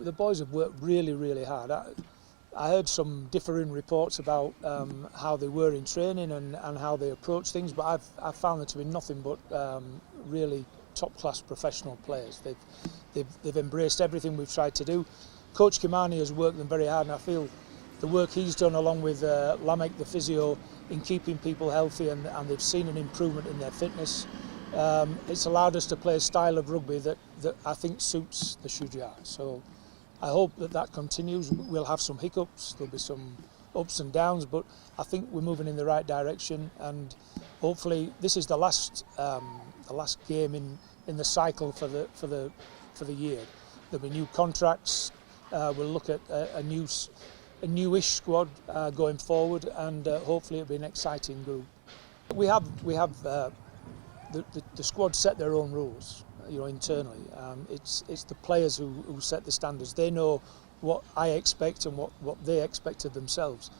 the boys have worked really, really hard. I heard some differing reports about how they were in training and how they approach things, but I've found them to be nothing but really top-class professional players. They've embraced everything we've tried to do. Coach Kimani has worked them very hard, and I feel the work he's done along with Lamek, the physio, in keeping people healthy, and they've seen an improvement in their fitness. It's allowed us to play a style of rugby that I think suits the Shujaa. So I hope that continues. We'll have some hiccups, there'll be some ups and downs, but I think we're moving in the right direction, and hopefully this is the last game in the cycle for the year. There'll be new contracts. We'll look at a newish squad going forward, and hopefully it'll be an exciting group. We have the squad set their own rules, internally. It's the players who set the standards. They know what I expect and what they expect of themselves.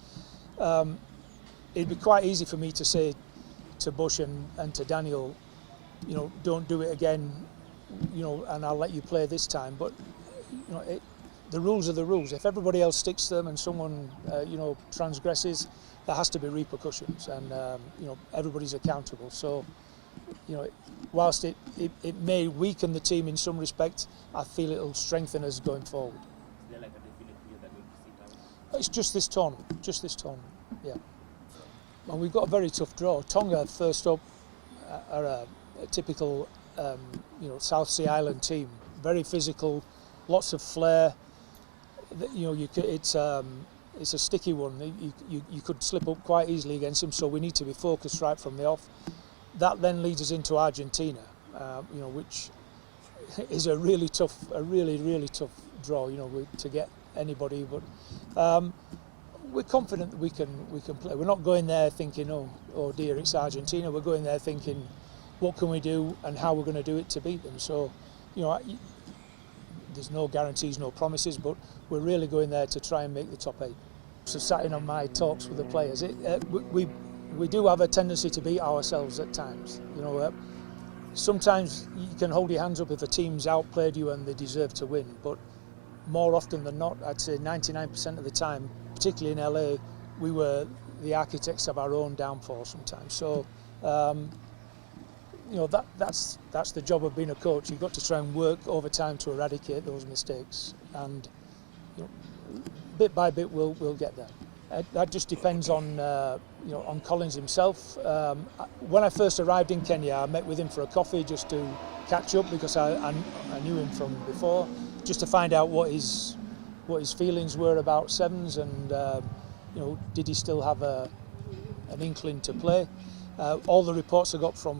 It'd be quite easy for me to say to Bush and to Daniel, don't do it again, and I'll let you play this time. But the rules are the rules. If everybody else sticks to them and someone transgresses, there has to be repercussions, and everybody's accountable. So whilst it may weaken the team in some respect, I feel it'll strengthen us going forward. Is there like a definite year that we'll see down? It's just this tournament, yeah. And we've got a very tough draw. Tonga, first up, are a typical South Sea Island team. Very physical, lots of flair. It's a sticky one. You could slip up quite easily against them, so we need to be focused right from the off. That then leads us into Argentina, which is a really tough draw, to get anybody. But we're confident that we can play. We're not going there thinking, oh dear, it's Argentina. We're going there thinking, what can we do and how we're going to do it to beat them. So, there's no guarantees, no promises, but we're really going there to try and make the top 8. So sat in on my talks with the players, we do have a tendency to beat ourselves at times. Sometimes you can hold your hands up if a team's outplayed you and they deserve to win, but more often than not, I'd say 99% of the time, particularly in LA, we were the architects of our own downfall sometimes. So, that's the job of being a coach. You've got to try and work over time to eradicate those mistakes, and bit by bit we'll get there. That just depends on Collins himself. When I first arrived in Kenya, I met with him for a coffee just to catch up, because I knew him from before, just to find out what his feelings were about sevens, and did he still have an inkling to play. All the reports I got from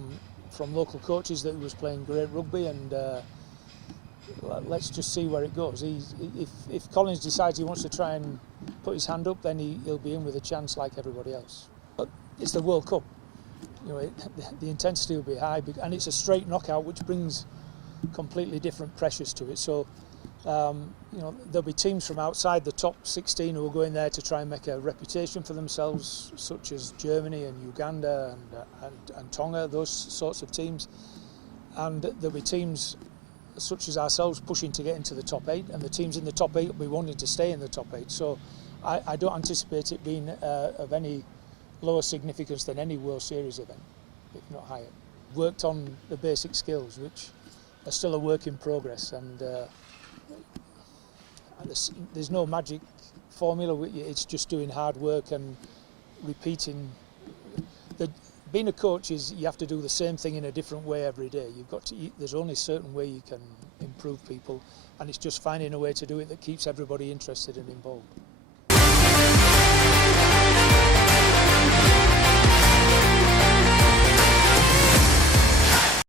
local coaches that he was playing great rugby, and let's just see where it goes. If Collins decides he wants to try and put his hand up, then he'll be in with a chance like everybody else. But it's the World Cup. The intensity will be high, and it's a straight knockout, which brings completely different pressures to it. So there'll be teams from outside the top 16 who are going there to try and make a reputation for themselves, such as Germany and Uganda and Tonga, those sorts of teams. And there'll be teams such as ourselves pushing to get into the top 8, and the teams in the top 8 will be wanting to stay in the top 8. So I don't anticipate it being of any lower significance than any World Series event, if not higher. Worked on the basic skills, which are still a work in progress, and there's no magic formula. It's just doing hard work and repeating. Being a coach is you have to do the same thing in a different way every day. There's only a certain way you can improve people, and it's just finding a way to do it that keeps everybody interested and involved.